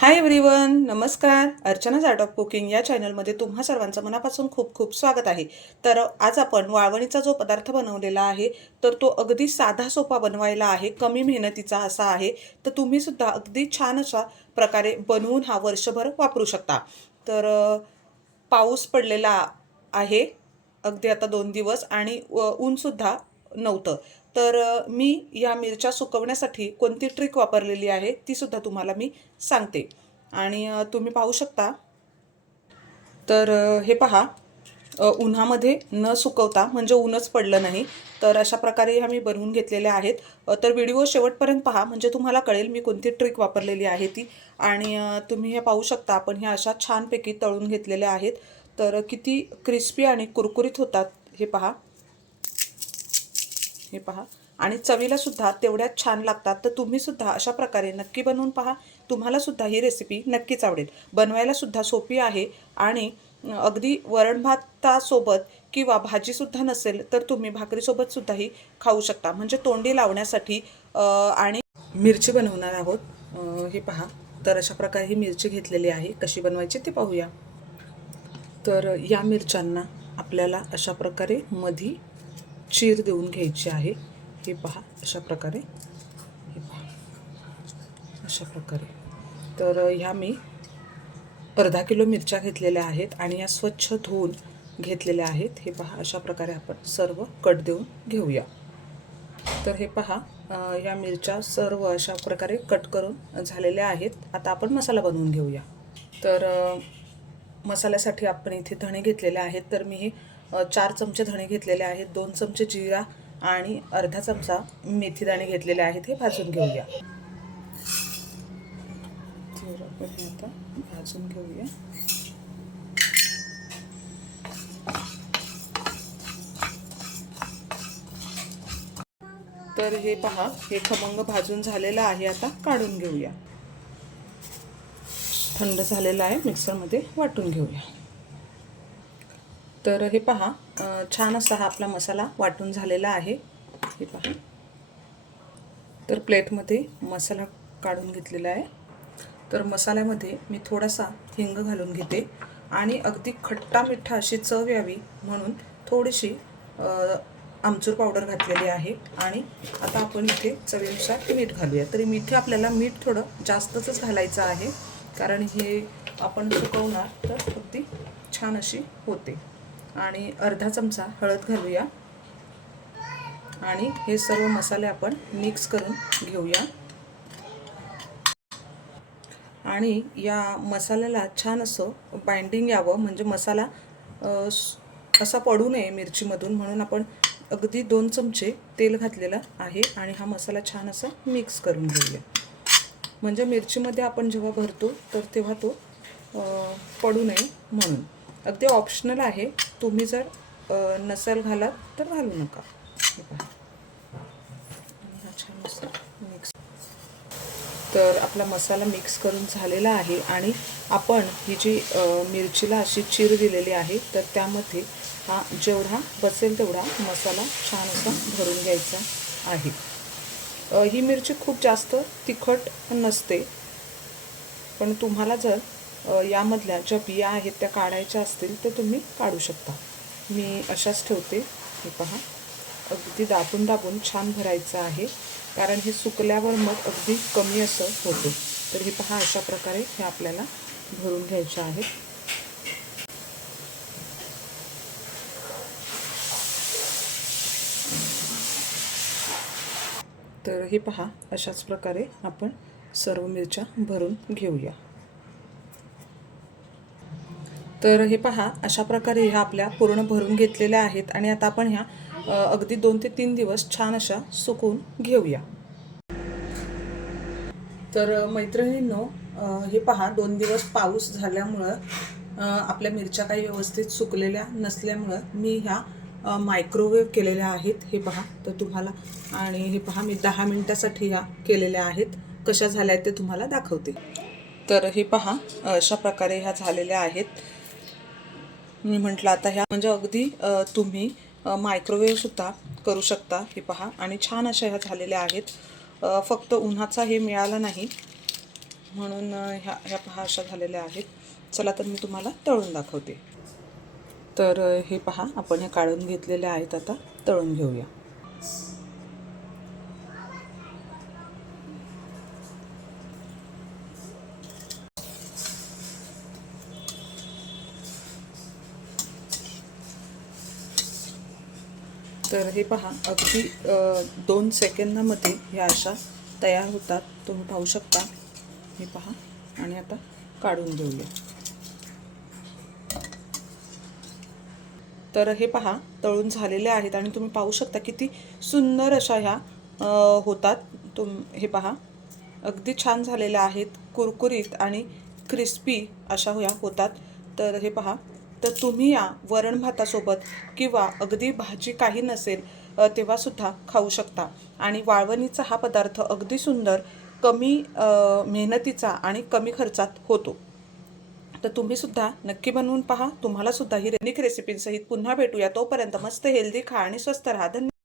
Hi everyone नमस्कार. अर्चनाज art of cooking या चॅनलमध्ये तुम्हा सर्वांचं मनापासून खूप खूप स्वागत आहे. तर आज आपण वाळवणीचा जो पदार्थ बनवलेला आहे तर तो अगदी साधा सोपा बनवायला आहे कमी मेहनतीचा असा आहे. तर तुम्हीसुद्धा अगदी छान अशा प्रकारे बनवून हा वर्षभर वापरू शकता. तर पाऊस पडलेला आहे अगदी आता दोन दिवस आणि व- ऊनसुद्धा नव्हतं. तर मी या मिरच्या सुकवण्यासाठी कोणती ट्रिक वापरलेली आहे ती सुद्धा तुम्हाला मी सांगते. आणि तुम्ही पाहू शकता. तर हे पहा. उन्हामध्ये न सुकवता म्हणजे ऊनच पडलं नाही. तर अशा प्रकारे ह्या मी बनवून घेतलेल्या आहेत. तर व्हिडिओ शेवटपर्यंत पहा म्हणजे तुम्हाला कळेल मी कोणती ट्रिक वापरलेली आहे ती. आणि तुम्ही हे पाहू शकता आपण ह्या अशा छानपैकी तळून घेतलेल्या आहेत. तर किती क्रिस्पी आणि कुरकुरीत होतात हे पहा. हे पहा. आणि चवीला सुद्धा तेवढ्याच छान लागतात तर तुम्ही सुद्धा अशा प्रकारे नक्की बनवून पहा. तुम्हाला सुद्धा ही रेसिपी नक्कीच आवडेल. बनवायला सुद्धा सोपी आहे आणि अगदी वरण भातासोबत किंवा भाजीसुद्धा नसेल तर तुम्ही भाकरीसोबत सुद्धाही खाऊ शकता. म्हणजे तोंडी लावण्यासाठी आणि मिरची बनवणार आहोत. हे पहा. तर अशा प्रकारे ही मिरची घेतलेली आहे. कशी बनवायची ते पाहूया. तर या मिरच्यांना आपल्याला अशा प्रकारे मधी चीर देऊन घ्यायची आहे. हे पहा अशा प्रकारे. हे पहा. अशा प्रकारे. तर ह्या मी अर्धा किलो मिरच्या घेतलेल्या आहेत आणि या स्वच्छ धुवून घेतलेल्या आहेत. हे पहा अशा प्रकारे आपण सर्व कट देऊन घेऊया. तर हे पहा या मिरच्या सर्व अशा प्रकारे कट करून झालेल्या आहेत. आता आपण मसाला बनवून घेऊया. तर मसाल्यासाठी आपण इथे धणे घेतलेले आहेत. तर मी हे चार चमचे धणे घेतलेले आहेत दोन चमचे जिरा आणि अर्धा चमचा मेथी दाणे घेतलेले आहेत हे भाजून घेऊया. आता भाजून घेऊया. तर हे पहा हे खमंग भाजून झालेलं आहे आता काढून घेऊया. थंड झालेलं आहे मिक्सरमध्ये वाटून घेऊया. तर हे पहा छान असा हा आपला मसाला वाटून झालेला आहे. हे पहा. तर प्लेटमध्ये मसाला काढून घेतलेला आहे. तर मसाल्यामध्ये मी थोडासा हिंग घालून घेते आणि अगदी खट्टा मिठ्ठा अशी चव यावी म्हणून थोडीशी आमचूर पावडर घातलेली आहे. आणि आता आपण इथे चवीनुसार मीठ घालूया. तरी मीठ आपल्याला मीठ थोडं जास्तच घालायचं आहे. कारण हे आपण सुकवणार तर अगदी छान अशी होते. आणि अर्धा चमचा हळद घालूया. आणि हे सर्व मसाले आपण मिक्स करून घेऊया. आणि या मसाल्याला छान असं बाइंडिंग यावं. म्हणजे मसाला असा पडू नये मिरचीमधून. म्हणून आपण अगदी दोन चमचे तेल घातलेलं आहे आणि हा मसाला छान असा मिक्स करून घेऊया. म्हणजे मिरचीमध्ये आपण जेव्हा भरतो तर तेव्हा तो पडू नये म्हणून. अगदी ऑप्शनल आहे. तुम्ही जर नसल नसेल घालात तर घालू नका. हे पहा. छान मिक्स तर आपला मसाला मिक्स करून झालेला आहे आणि आपण ही जी मिरचीला अशी चीर दिलेली आहे तर त्यामध्ये हा जेवढा बसेल तेवढा मसाला छान असा भरून घ्यायचा आहे. ही मिरची खूप जास्त तिखट नसते पण तुम्हाला जर यामधल्या ज्या बिया आहेत त्या काढायच्या असतील तर तुम्ही काढू शकता. मी अशाच ठेवते. हे पहा. अगदी दाबून दाबून छान भरायचं आहे. कारण हे सुकल्यावर मग अगदी कमी असं होतं. तर हे पहा अशा प्रकारे हे आपल्याला भरून घ्यायचे आहेत. तर हे पहा अशाच प्रकारे आपण सर्व मिरच्या भरून घेऊया. तर हे पहा अशा प्रकारे ह्या आपल्या पूर्ण भरून घेतलेल्या आहेत आणि आता आपण ह्या अगदी दोन ते तीन दिवस छान अशा सुकून घेऊया. तर मैत्रिणींनो हे पहा दोन दिवस पाऊस झाल्यामुळं आपल्या मिरच्या काही व्यवस्थित सुकलेल्या नसल्यामुळं मी ह्या मायक्रोवेव्ह केलेल्या आहेत. हे पहा तर तुम्हाला आणि हे पहा मी दहा मिनटासाठी ह्या केलेल्या आहेत. कशा झाल्या आहेत ते तुम्हाला दाखवते. तर हे पहा अशा प्रकारे ह्या झालेल्या आहेत. मी म्हटलं आता ह्या म्हणजे अगदी तुम्ही मायक्रोवेव्हसुद्धा करू शकता हे पहा. आणि छान अशा ह्या झालेल्या आहेत. फक्त उन्हाचा हे मिळाला नाही. म्हणून ह्या ह्या पहा अशा झालेल्या आहेत. चला तर मी तुम्हाला तळून दाखवते. तर हे पहा आपण हे काढून घेतलेले आहेत आता. तळून घेऊया. तर हे पहा अगदी दोन सेकंदामध्ये ह्या अशा तयार होतात. तुम्ही पाहू शकता. हे पहा आणि आता काढून घेऊया. तर हे पहा तळून झालेले आहेत आणि तुम्ही पाहू शकता किती सुंदर अशा ह्या होतात. तुम हे पहा अगदी छान झालेल्या आहेत कुरकुरीत आणि क्रिस्पी अशा ह्या होतात. तर हे पहा तर तुम्ही या वरण भातासोबत किंवा अगदी भाजी काही नसेल तेव्हासुद्धा खाऊ शकता. आणि वाळवणीचा हा पदार्थ अगदी सुंदर कमी मेहनतीचा आणि कमी खर्चात होतो. तर तुम्ही सुद्धा नक्की बनवून पहा. तुम्हालासुद्धा ही रेनिक रेसिपींसहित पुन्हा भेटूया. तोपर्यंत मस्त हेल्दी खा आणि स्वस्त राहा. धन्यवाद.